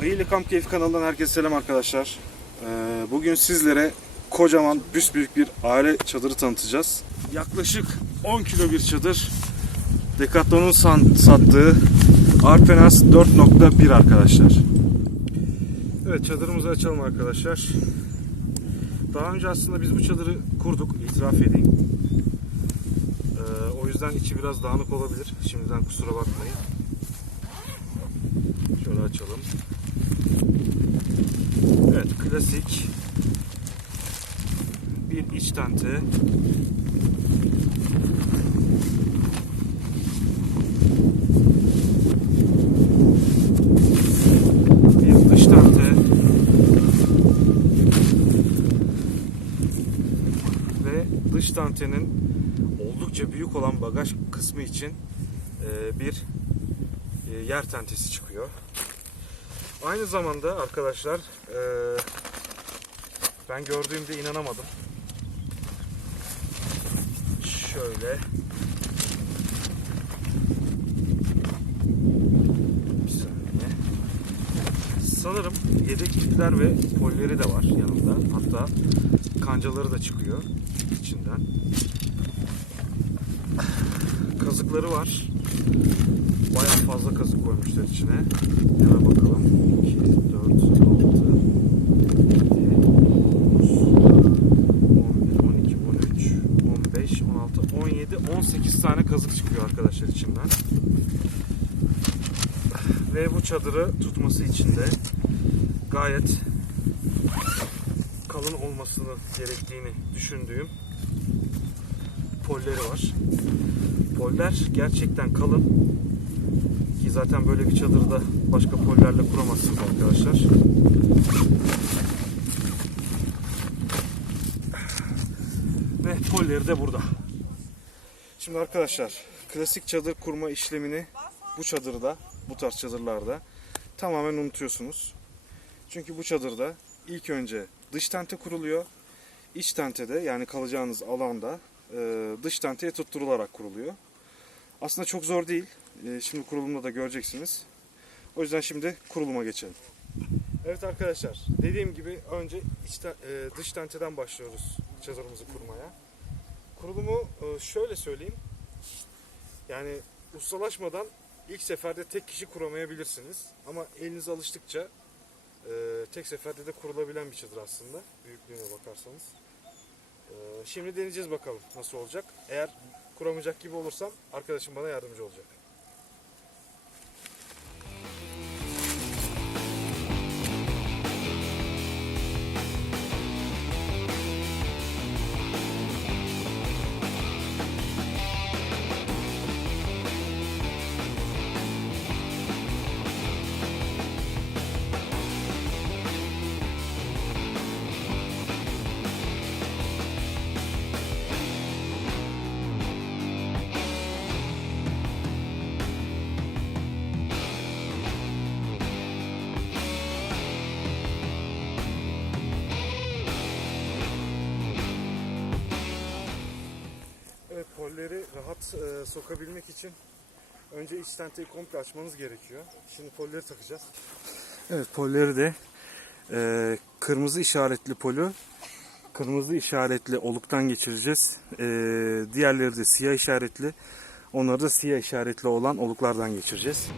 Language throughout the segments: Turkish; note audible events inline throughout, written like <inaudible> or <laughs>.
Ayılı Kamp Keyfi kanalından herkese selam arkadaşlar. Ee, bugün sizlere kocaman büyük bir aile çadırı tanıtacağız. Yaklaşık 10 kilo bir çadır. Decathlon'un sattığı Arpenas 4.1 arkadaşlar. Evet çadırımızı açalım arkadaşlar. Daha önce aslında biz bu çadırı kurduk, itiraf edeyim. Ee, o yüzden içi biraz dağınık olabilir. Şimdiden kusura bakmayın. Şöyle açalım. Evet, klasik bir iç tente. Bir dış tente. Ve dış tentenin oldukça büyük olan bagaj kısmı için e, bir e, yer tentesi çıkıyor. Aynı zamanda arkadaşlar e, ben gördüğümde inanamadım. Şöyle bir saniye. Sanırım yedek ipler ve polleri de var yanında. Hatta kancaları da çıkıyor içinden. Kazıkları var. Bayağı fazla kazık koymuşlar içine. Hemen bakalım. 2, 4, 6, 18 tane kazık çıkıyor arkadaşlar içinden. Ve bu çadırı tutması için de gayet kalın olmasını gerektiğini düşündüğüm polleri var. Poller gerçekten kalın. Ki zaten böyle bir çadırı da başka pollerle kuramazsınız arkadaşlar. Ve polleri de burada. Şimdi arkadaşlar klasik çadır kurma işlemini bu çadırda, bu tarz çadırlarda tamamen unutuyorsunuz. Çünkü bu çadırda ilk önce dış tente kuruluyor. İç tentede yani kalacağınız alanda e, dış tenteye tutturularak kuruluyor. Aslında çok zor değil. E, Şimdi kurulumda da göreceksiniz. O yüzden şimdi kuruluma geçelim. Evet arkadaşlar, dediğim gibi önce iç e, dış tenteden başlıyoruz çadırımızı kurmaya. Kurulumu e, şöyle söyleyeyim. Yani ustalaşmadan ilk seferde tek kişi kuramayabilirsiniz. Ama eliniz alıştıkça e, tek seferde de kurulabilen bir çadır aslında. Büyüklüğüne bakarsanız. E, Şimdi deneyeceğiz bakalım nasıl olacak. Eğer kuramayacak gibi olursam arkadaşım bana yardımcı olacak. Polleri rahat e, sokabilmek için önce iç tenteyi komple açmanız gerekiyor. Şimdi polleri takacağız. Evet polleri de e, kırmızı işaretli polü kırmızı işaretli oluktan geçireceğiz. E, diğerleri de siyah işaretli. Onları da siyah işaretli olan oluklardan geçireceğiz.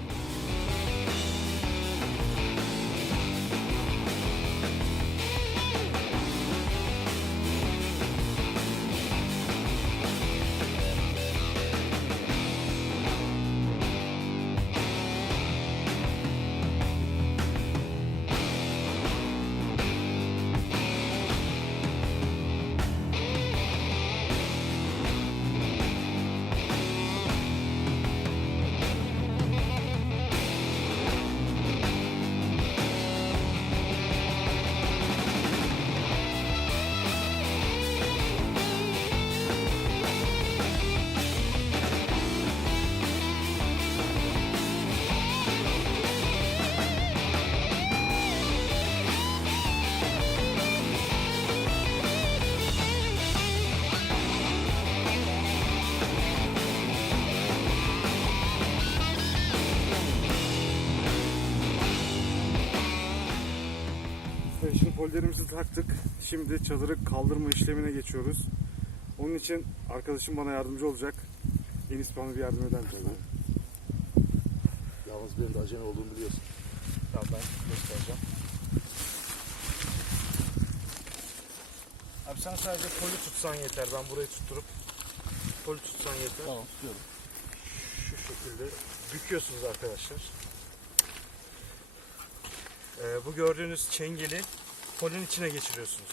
Şimdi pollerimizi taktık. Şimdi çadırı kaldırma işlemine geçiyoruz. Onun için arkadaşım bana yardımcı olacak. Enis bana bir yardım eder misin? Yalnız benim de acemi olduğumu biliyorsun. Tamam ben göstereceğim. Abi sen sadece poli tutsan yeter. Ben burayı tutturup poli tutsan yeter. Tamam tutuyorum. Şu şekilde büküyorsunuz arkadaşlar. Ee, bu gördüğünüz çengeli polin içine geçiriyorsunuz.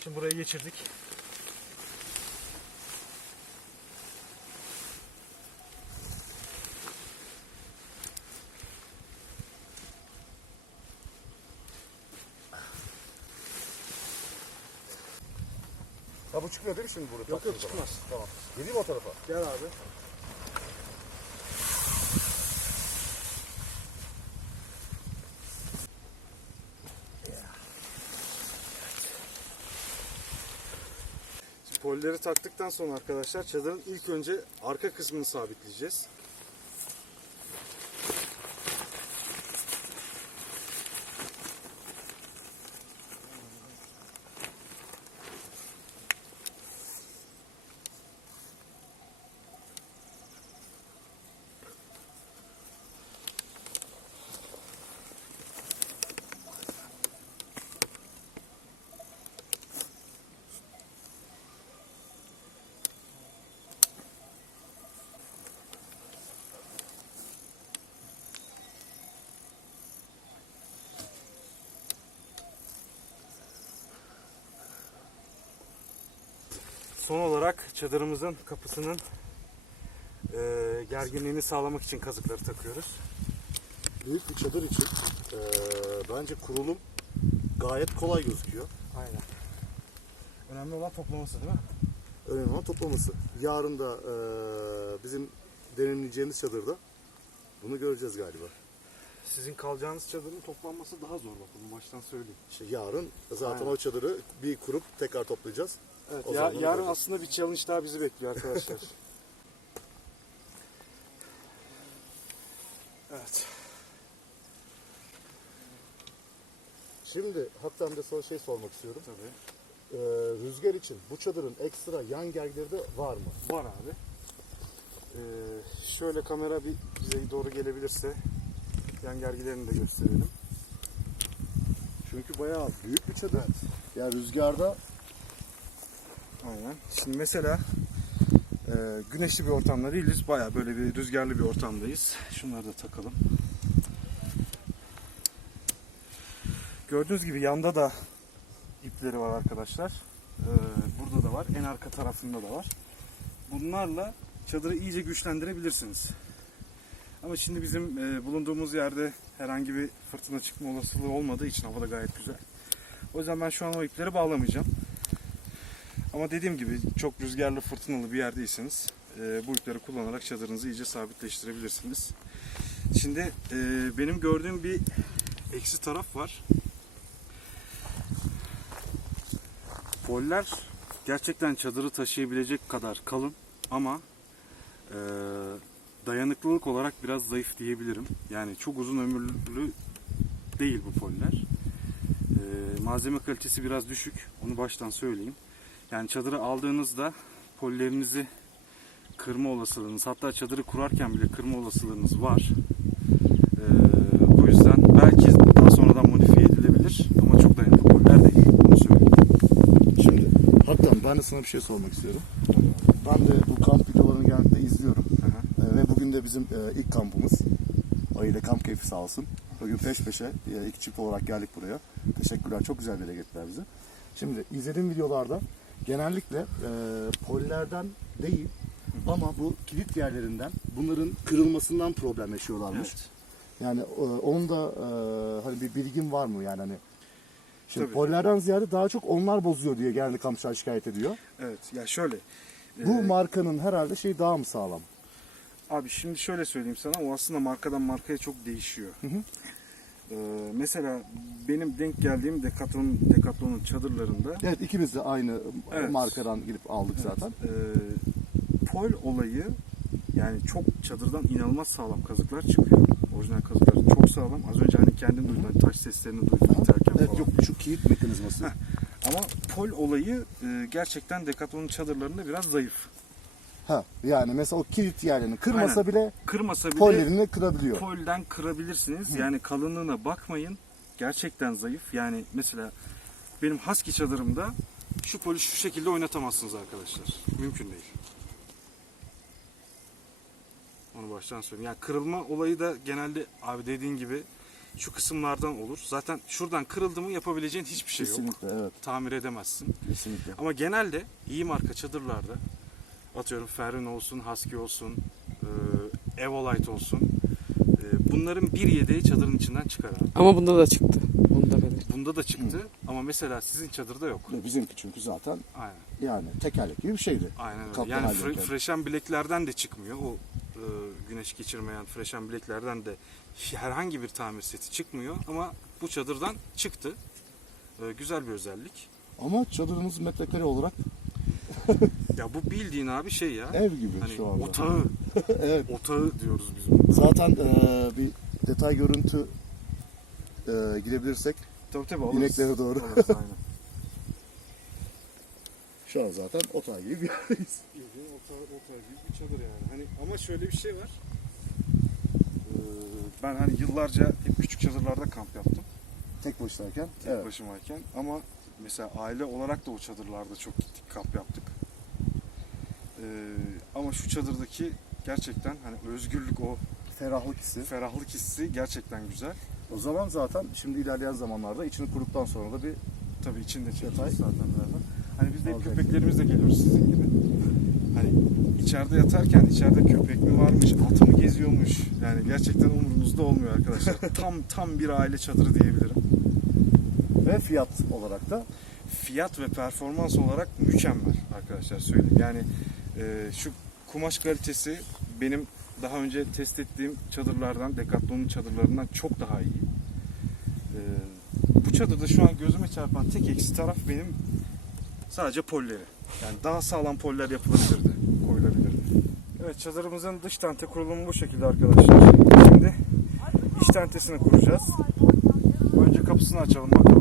Şimdi buraya geçirdik. Ha bu çıkmıyor değil mi şimdi burada? Yok, yok, çıkmaz. Tamam. Geleyim o tarafa. Gel abi. Polleri taktıktan sonra arkadaşlar çadırın ilk önce arka kısmını sabitleyeceğiz. Son olarak çadırımızın kapısının eee, gerginliğini sağlamak için kazıkları takıyoruz. Büyük bir çadır için eee, bence kurulum gayet kolay gözüküyor. Aynen. Önemli olan toplaması değil mi? Önemli olan toplaması. Yarın da eee, bizim deneyimleyeceğimiz çadırda bunu göreceğiz galiba. Sizin kalacağınız çadırın toplanması daha zor bak bunu baştan söyleyeyim. İşte yarın zaten Aynen. o çadırı bir kurup tekrar toplayacağız. Evet, O ya- yarın göreceğiz. aslında bir challenge daha bizi bekliyor arkadaşlar. <laughs> evet. Şimdi hatta de sana şey sormak istiyorum. Tabii. Eee, rüzgar için bu çadırın ekstra yan gergileri de var mı? Var abi. Ee, şöyle kamera bir bize doğru gelebilirse yan gergilerini de gösterelim. Çünkü bayağı büyük bir çadır. Yani rüzgarda Aynen. Şimdi mesela e, güneşli bir ortamda değiliz. Baya böyle bir rüzgarlı bir ortamdayız. Şunları da takalım. Gördüğünüz gibi yanda da ipleri var arkadaşlar. E, burada da var. En arka tarafında da var. Bunlarla çadırı iyice güçlendirebilirsiniz. Ama şimdi bizim e, bulunduğumuz yerde herhangi bir fırtına çıkma olasılığı olmadığı için hava da gayet güzel. O yüzden ben şu an o ipleri bağlamayacağım. Ama dediğim gibi çok rüzgarlı fırtınalı bir yerdeyseniz e, bu ipleri kullanarak çadırınızı iyice sabitleştirebilirsiniz. Şimdi e, benim gördüğüm bir eksi taraf var. Foller gerçekten çadırı taşıyabilecek kadar kalın ama e, dayanıklılık olarak biraz zayıf diyebilirim. Yani çok uzun ömürlü değil bu foller. E, malzeme kalitesi biraz düşük. Onu baştan söyleyeyim. Yani çadırı aldığınızda pollerinizi kırma olasılığınız hatta çadırı kurarken bile kırma olasılığınız var. Ee, o yüzden belki daha sonradan modifiye edilebilir ama çok dayanıklı poller değil. Bunu söyleyeyim. Şimdi hatta ben de sana bir şey sormak istiyorum. Ben de bu kamp videolarını genellikle izliyorum. Aha. Ee, ve bugün de bizim e, ilk kampımız. Ayıyla kamp keyfi sağ olsun. Bugün peş peşe e, iki çift olarak geldik buraya. Teşekkürler. Çok güzel bir yere getirdiler bizi. Şimdi izlediğim videolarda genellikle e, pollerden değil ama bu kilit yerlerinden bunların kırılmasından problem yaşıyorlarmış. Evet. Yani e, onun da e, hani bir bilgin var mı yani hani Şimdi Tabii. pollerden ziyade daha çok onlar bozuyor diye genelde kampçılar şikayet ediyor. Evet. Ya şöyle. Bu e, markanın herhalde şey daha mı sağlam? Abi şimdi şöyle söyleyeyim sana o aslında markadan markaya çok değişiyor. hı. <laughs> Ee, mesela benim denk geldiğim Decathlon, Decathlon'un çadırlarında Evet ikimiz de aynı Evet. markadan gidip aldık zaten. e, pol olayı yani çok çadırdan inanılmaz sağlam kazıklar çıkıyor. Orijinal kazıkları çok sağlam. Az önce hani kendim duydum. hani taş seslerini duydum Evet falan. yok şu kilit mekanizması. Heh. Ama pol olayı e, gerçekten Decathlon'un çadırlarında biraz zayıf. Ha yani mesela o kilit yerlerini kırmasa Aynen. bile Kırmasa bile pollerini kırabiliyor. polden kırabilirsiniz. Yani kalınlığına bakmayın. Gerçekten zayıf. Yani mesela benim husky çadırımda şu poli şu şekilde oynatamazsınız arkadaşlar. Mümkün değil. Onu baştan söyleyeyim. Yani kırılma olayı da genelde abi dediğin gibi şu kısımlardan olur. Zaten şuradan kırıldı mı yapabileceğin hiçbir şey yok. Kesinlikle evet Tamir edemezsin. kesinlikle. Ama genelde iyi marka çadırlarda atıyorum Ferrin olsun, Husky olsun, e, Evolite olsun. e, bunların bir yedeği çadırın içinden çıkar abi. Ama bunda da çıktı. Bunda belirtti. Bunda da çıktı ama mesela sizin çadırda yok. Ve Bizimki çünkü zaten Aynen. yani tekerlek gibi bir şeydi. Aynen öyle. Yani fre, freşen bileklerden de çıkmıyor. O e, güneş geçirmeyen freşen bileklerden de herhangi bir tamir seti çıkmıyor ama bu çadırdan çıktı. E, güzel bir özellik. Ama çadırımız metrekare olarak <laughs> Ya bu bildiğin abi şey ya. ev gibi Hani şu anda. otağı, <laughs> evet. otağı diyoruz biz. Zaten eee, bir detay görüntü eee, girebilirsek Tabii tabii alırız. İneklere doğru. Alırız, aynen. <laughs> şu an zaten otağı gibi bir yerdeyiz. Bildiğin otağı, otağı gibi bir çadır yani. Hani ama şöyle bir şey var. Ee, ben hani yıllarca hep küçük çadırlarda kamp yaptım. Tek başınayken. Tek Evet. başımayken. Ama mesela aile olarak da o çadırlarda çok gittik, kamp yaptık. Ee, ama şu çadırdaki gerçekten hani özgürlük o Ferahlık hissi. ferahlık hissi gerçekten güzel. O zaman zaten şimdi ilerleyen zamanlarda içini kuruduktan sonra da bir Tabii içinde çekeceğiz zaten birazdan. Hani biz de hep Alacak. köpeklerimizle geliyoruz sizin gibi. Hani içeride yatarken içeride köpek mi varmış, at mı geziyormuş. Yani gerçekten umurunuzda olmuyor arkadaşlar. <laughs> tam tam bir aile çadırı diyebilirim. ve fiyat olarak da Fiyat ve performans olarak mükemmel arkadaşlar söyleyeyim. Yani e, şu kumaş kalitesi benim daha önce test ettiğim çadırlardan, Decathlon'un çadırlarından çok daha iyi. E, bu çadırda şu an gözüme çarpan tek eksi taraf benim sadece polleri. Yani daha sağlam poller yapılabilirdi, koyulabilirdi. Evet çadırımızın dış tente kurulumu bu şekilde arkadaşlar. Şimdi iç tentesini kuracağız. Önce kapısını açalım bakalım.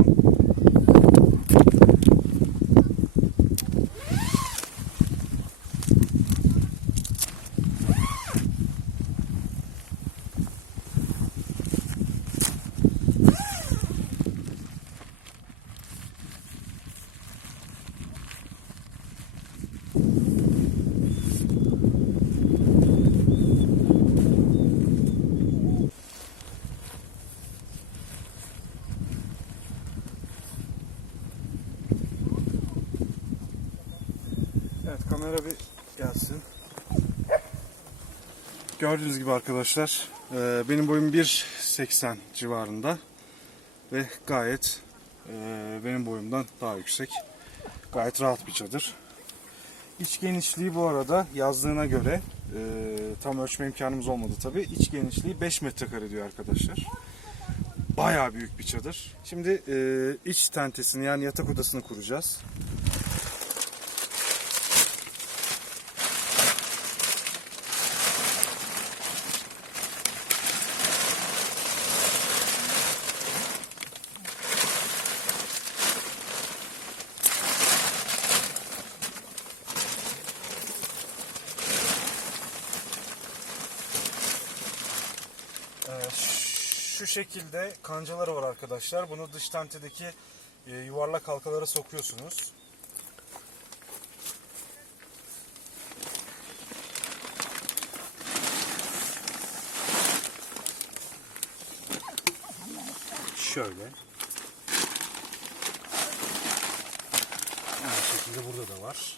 Evet kamera bir gelsin. Gördüğünüz gibi arkadaşlar e, benim boyum 1.80 civarında ve gayet e, benim boyumdan daha yüksek. Gayet rahat bir çadır. İç genişliği bu arada yazdığına göre e, tam ölçme imkanımız olmadı tabi. İç genişliği 5 metrekare diyor arkadaşlar. Bayağı büyük bir çadır. Şimdi iç tentesini yani yatak odasını kuracağız. Şekilde kancaları var arkadaşlar. Bunu dış tentedeki e, yuvarlak halkalara sokuyorsunuz. Şöyle. Aynı şekilde burada da var.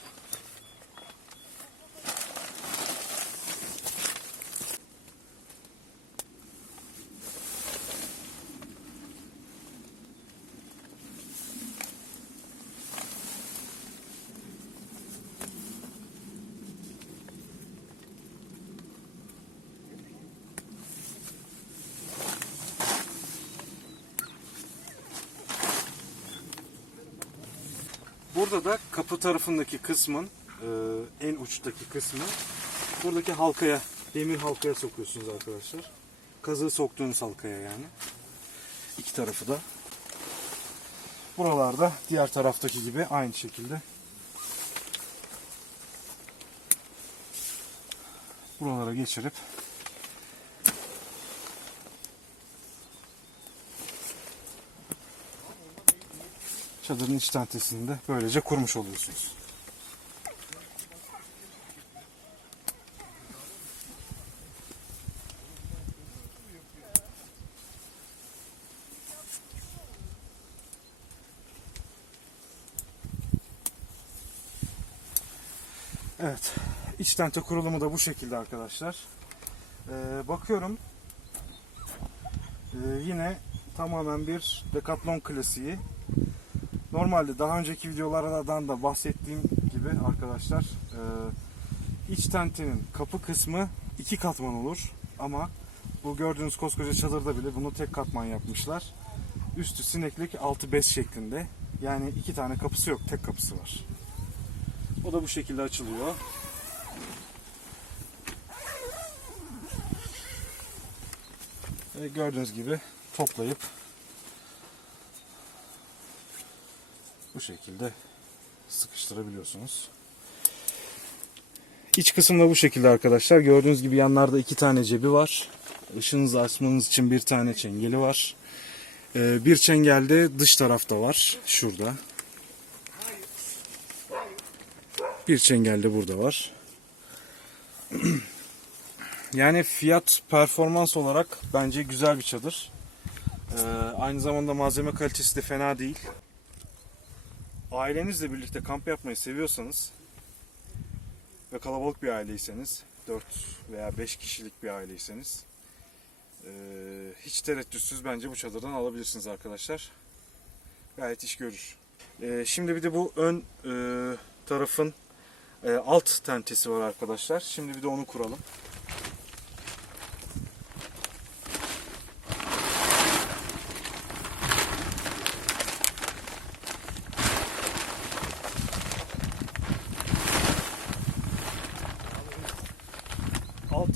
Burada da kapı tarafındaki kısmın e, en uçtaki kısmı buradaki halkaya demir halkaya sokuyorsunuz arkadaşlar. kazığı soktuğunuz halkaya yani. İki tarafı da. Buralarda diğer taraftaki gibi aynı şekilde. Buralara geçirip çadırın iç tentesini de böylece kurmuş oluyorsunuz. Evet. İç tente kurulumu da bu şekilde arkadaşlar. Ee, bakıyorum. Ee, yine tamamen bir Decathlon klasiği. Normalde daha önceki videolardan da bahsettiğim gibi arkadaşlar e, iç tentenin kapı kısmı iki katman olur ama bu gördüğünüz koskoca çadırda bile bunu tek katman yapmışlar. Üstü sineklik, altı bez şeklinde. Yani iki tane kapısı yok, tek kapısı var. O da bu şekilde açılıyor. Ve gördüğünüz gibi toplayıp bu şekilde sıkıştırabiliyorsunuz. İç kısımda bu şekilde arkadaşlar. Gördüğünüz gibi yanlarda iki tane cebi var. Işığınızı açmanız için bir tane çengeli var. Ee, bir çengel de dış tarafta var. Şurada. Bir çengel de burada var. <clears throat> Yani fiyat performans olarak bence güzel bir çadır. Ee, aynı zamanda malzeme kalitesi de fena değil. Ailenizle birlikte kamp yapmayı seviyorsanız ve kalabalık bir aileyseniz 4 veya 5 kişilik bir aileyseniz hiç tereddütsüz bence bu çadırdan alabilirsiniz arkadaşlar. Gayet iş görür. Şimdi bir de bu ön tarafın alt tentesi var arkadaşlar. Şimdi bir de onu kuralım.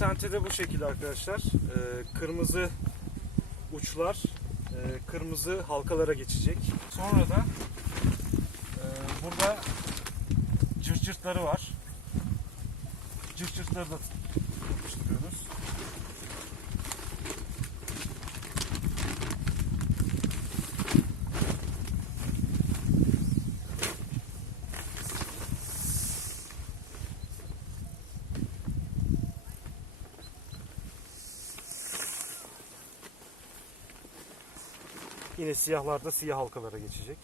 Alt tente de bu şekilde arkadaşlar. Ee, kırmızı uçlar e, kırmızı halkalara geçecek. Sonra da e, burada cırt cırtları var. Cırt cırtları da Yine siyahlar da siyah halkalara geçecek.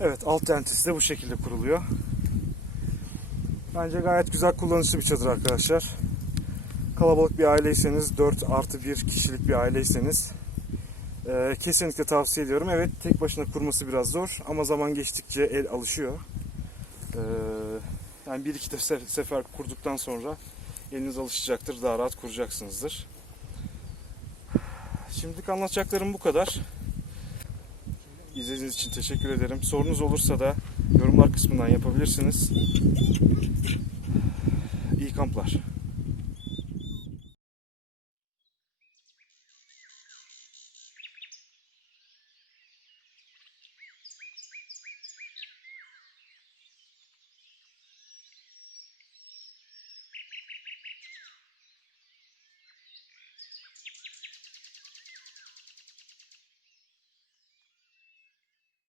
Evet alt tentesi de bu şekilde kuruluyor. Bence gayet güzel kullanışlı bir çadır arkadaşlar. Kalabalık bir aileyseniz 4 artı 1 kişilik bir aileyseniz e, kesinlikle tavsiye ediyorum. Evet tek başına kurması biraz zor ama zaman geçtikçe el alışıyor. E, yani bir iki de se- sefer kurduktan sonra eliniz alışacaktır. Daha rahat kuracaksınızdır. Şimdilik anlatacaklarım bu kadar. İzlediğiniz için teşekkür ederim. Sorunuz olursa da yorumlar kısmından yapabilirsiniz. İyi kamplar.